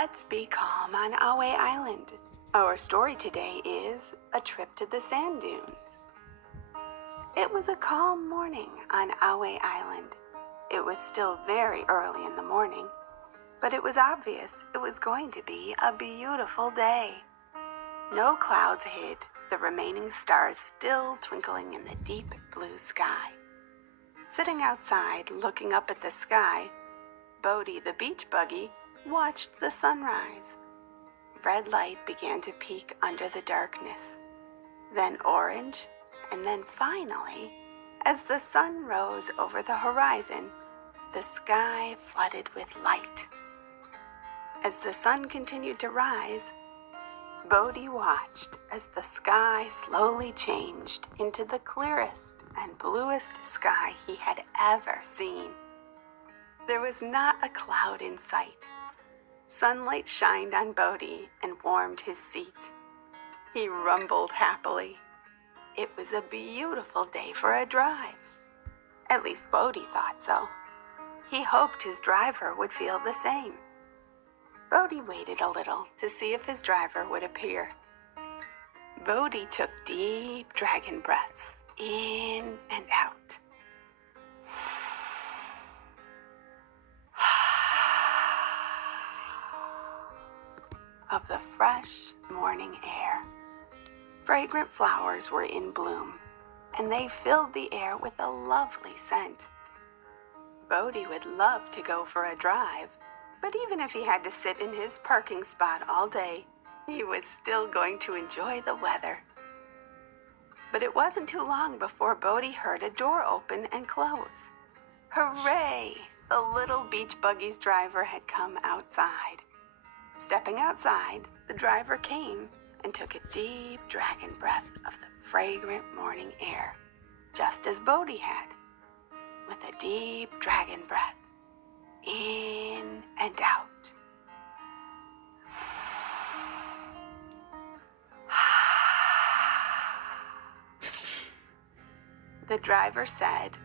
Let's be calm on Ahway Island. Our story today is A Trip to the Sand Dunes. It was a calm morning on Ahway Island. It was still very early in the morning, but it was obvious it was going to be a beautiful day. No clouds hid the remaining stars still twinkling in the deep blue sky. Sitting outside looking up at the sky, Bodhi the Beach Buggy watched the sunrise. Red light began to peek under the darkness, then orange, and then finally, as the sun rose over the horizon, the sky flooded with light. As the sun continued to rise, Bodhi watched as the sky slowly changed into the clearest and bluest sky he had ever seen. There was not a cloud in sight. Sunlight shined on Bodhi and warmed his seat. He rumbled happily. It was a beautiful day for a drive. At least Bodhi thought so. He hoped his driver would feel the same. Bodhi waited a little to see if his driver would appear. Bodhi took deep dragon breaths in and out. Of the fresh morning air. Fragrant flowers were in bloom, and they filled the air with a lovely scent. Bodhi would love to go for a drive, but even if he had to sit in his parking spot all day, he was still going to enjoy the weather. But it wasn't too long before Bodhi heard a door open and close. Hooray! The little beach buggy's driver had come outside. Stepping outside, the driver came and took a deep dragon breath of the fragrant morning air, just as Bodhi had, with a deep dragon breath, in and out. The driver said,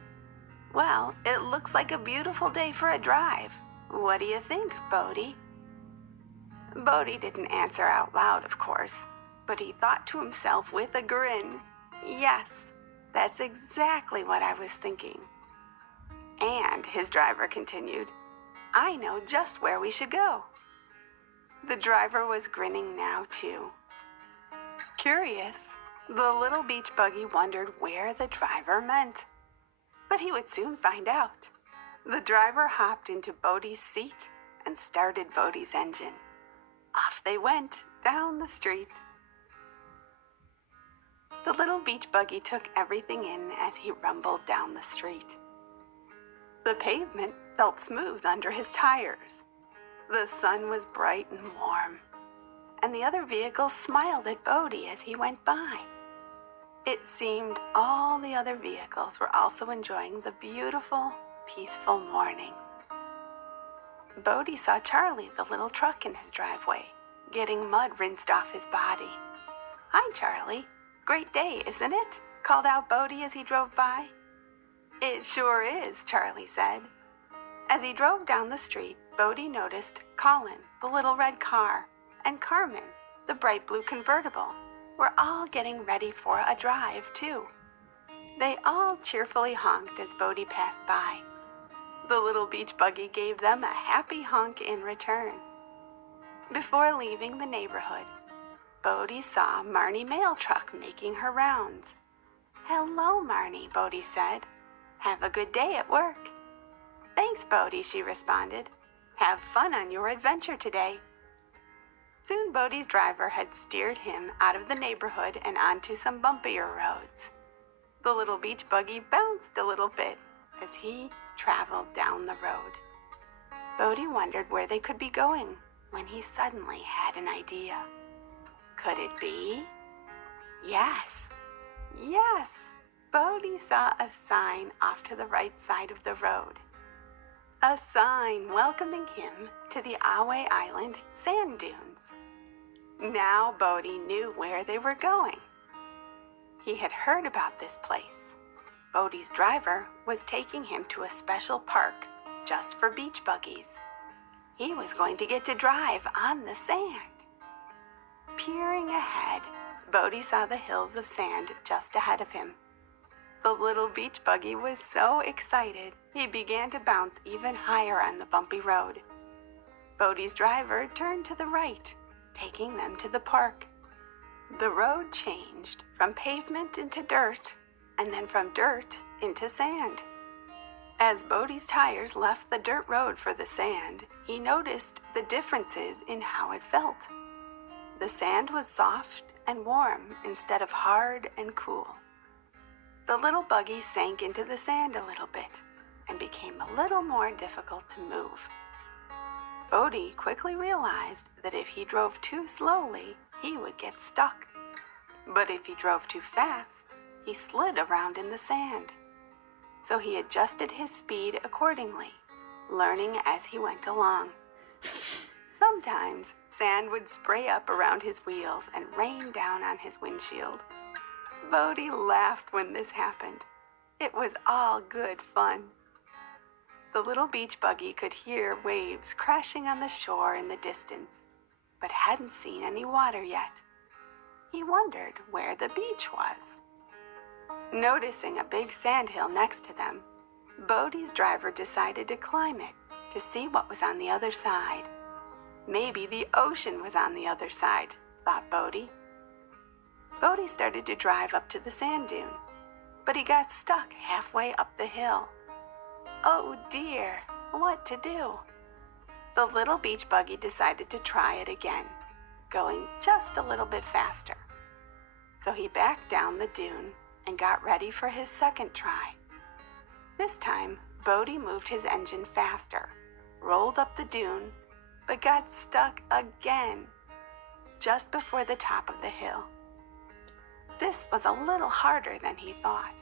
"Well, it looks like a beautiful day for a drive. What do you think, Bodhi?" Bodhi didn't answer out loud, of course, but he thought to himself with a grin, "Yes, that's exactly what I was thinking." And his driver continued, "I know just where we should go." The driver was grinning now, too. Curious, the little beach buggy wondered where the driver meant. But he would soon find out. The driver hopped into Bodhi's seat and started Bodhi's engine. Off they went down the street. The little beach buggy took everything in as he rumbled down the street. The pavement felt smooth under his tires. The sun was bright and warm, and the other vehicles smiled at Bodhi as he went by. It seemed all the other vehicles were also enjoying the beautiful, peaceful morning. Bodhi saw Charlie, the little truck in his driveway, getting mud rinsed off his body. "Hi, Charlie. Great day, isn't it?" called out Bodhi as he drove by. "It sure is," Charlie said. As he drove down the street, Bodhi noticed Colin, the little red car, and Carmen, the bright blue convertible, were all getting ready for a drive, too. They all cheerfully honked as Bodhi passed by. The little beach buggy gave them a happy honk in return. Before leaving the neighborhood, Bodhi saw Marnie Mail Truck making her rounds. "Hello, Marnie," Bodhi said. "Have a good day at work." "Thanks, Bodhi," she responded. "Have fun on your adventure today." Soon Bodhi's driver had steered him out of the neighborhood and onto some bumpier roads. The little beach buggy bounced a little bit as he traveled down the road. Bodhi wondered where they could be going when he suddenly had an idea. Could it be? Yes! Bodhi saw a sign off to the right side of the road. A sign welcoming him to the Ahway Island sand dunes. Now Bodhi knew where they were going. He had heard about this place. Bodhi's driver was taking him to a special park just for beach buggies. he was going to get to drive on the sand. Peering ahead, Bodhi saw the hills of sand just ahead of him. The little beach buggy was so excited, he began to bounce even higher on the bumpy road. Bodhi's driver turned to the right, taking them to the park. The road changed from pavement into dirt, and then from dirt into sand. As Bodhi's tires left the dirt road for the sand, he noticed the differences in how it felt. The sand was soft and warm instead of hard and cool. The little buggy sank into the sand a little bit and became a little more difficult to move. Bodhi quickly realized that if he drove too slowly, he would get stuck. But if he drove too fast, he slid around in the sand. So he adjusted his speed accordingly, learning as he went along. Sometimes sand would spray up around his wheels and rain down on his windshield. Bodhi laughed when this happened. It was all good fun. The little beach buggy could hear waves crashing on the shore in the distance, but hadn't seen any water yet. He wondered where the beach was. Noticing a big sandhill next to them, Bodhi's driver decided to climb it to see what was on the other side. Maybe the ocean was on the other side, thought Bodhi. Bodhi started to drive up to the sand dune, but he got stuck halfway up the hill. Oh dear, what to do? The little beach buggy decided to try it again, going just a little bit faster. So he backed down the dune and got ready for his second try. This time, Bodhi moved his engine faster, rolled up the dune, but got stuck again, just before the top of the hill. This was a little harder than he thought.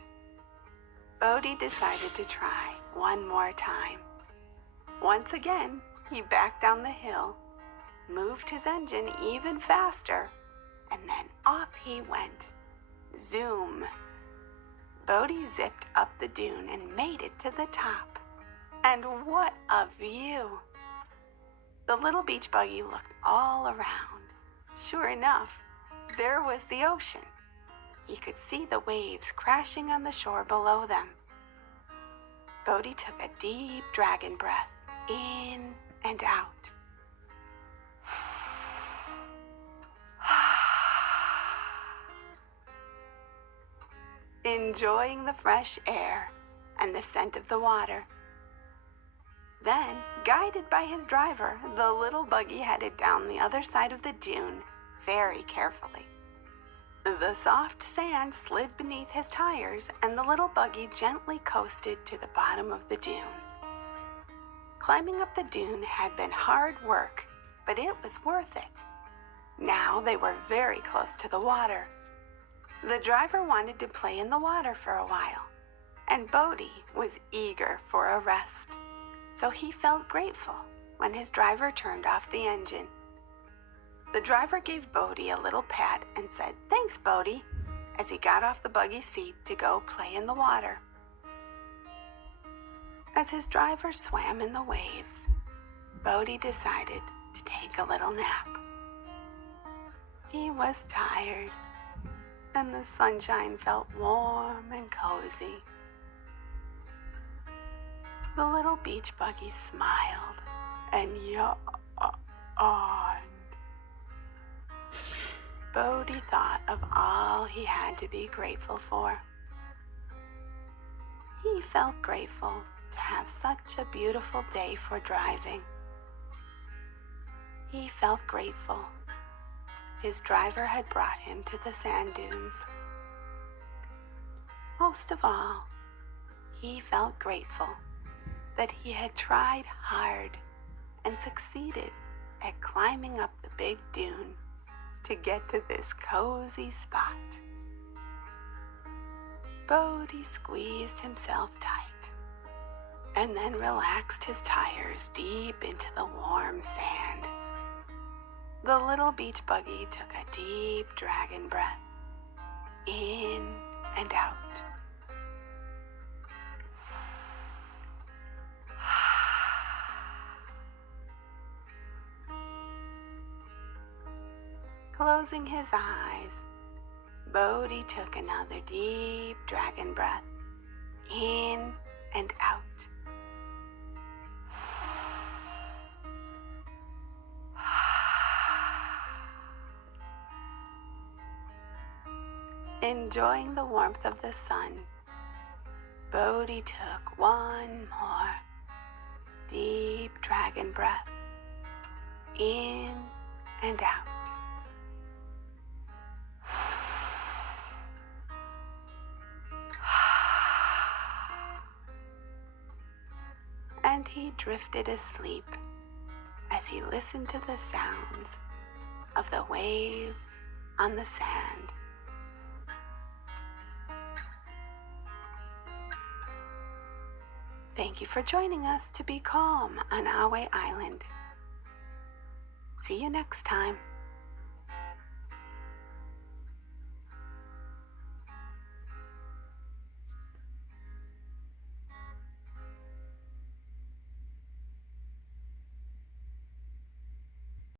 Bodhi decided to try one more time. Once again, he backed down the hill, moved his engine even faster, and then off he went. Zoom! Bodhi zipped up the dune and made it to the top. And what a view! The little beach buggy looked all around. Sure enough, there was the ocean. He could see the waves crashing on the shore below them. Bodhi took a deep dragon breath, in and out. Enjoying the fresh air and the scent of the water. Then, guided by his driver, the little buggy headed down the other side of the dune very carefully. The soft sand slid beneath his tires, and the little buggy gently coasted to the bottom of the dune. Climbing up the dune had been hard work, but it was worth it. Now they were very close to the water. The driver wanted to play in the water for a while, and Bodhi was eager for a rest. So he felt grateful when his driver turned off the engine. The driver gave Bodhi a little pat and said, "Thanks, Bodhi," as he got off the buggy seat to go play in the water. As his driver swam in the waves, Bodhi decided to take a little nap. He was tired, and the sunshine felt warm and cozy. The little beach buggy smiled and yawned. Bodhi thought of all he had to be grateful for. He felt grateful to have such a beautiful day for driving. He felt grateful his driver had brought him to the sand dunes. Most of all, he felt grateful that he had tried hard and succeeded at climbing up the big dune to get to this cozy spot. Bodhi squeezed himself tight and then relaxed his tires deep into the warm sand. The little beach buggy took a deep dragon breath, in and out. Closing his eyes, Bodhi took another deep dragon breath in and out. Enjoying the warmth of the sun, Bodhi took one more deep dragon breath in and out. And he drifted asleep as he listened to the sounds of the waves on the sand. Thank you for joining us to be calm on Ahway Island. See you next time.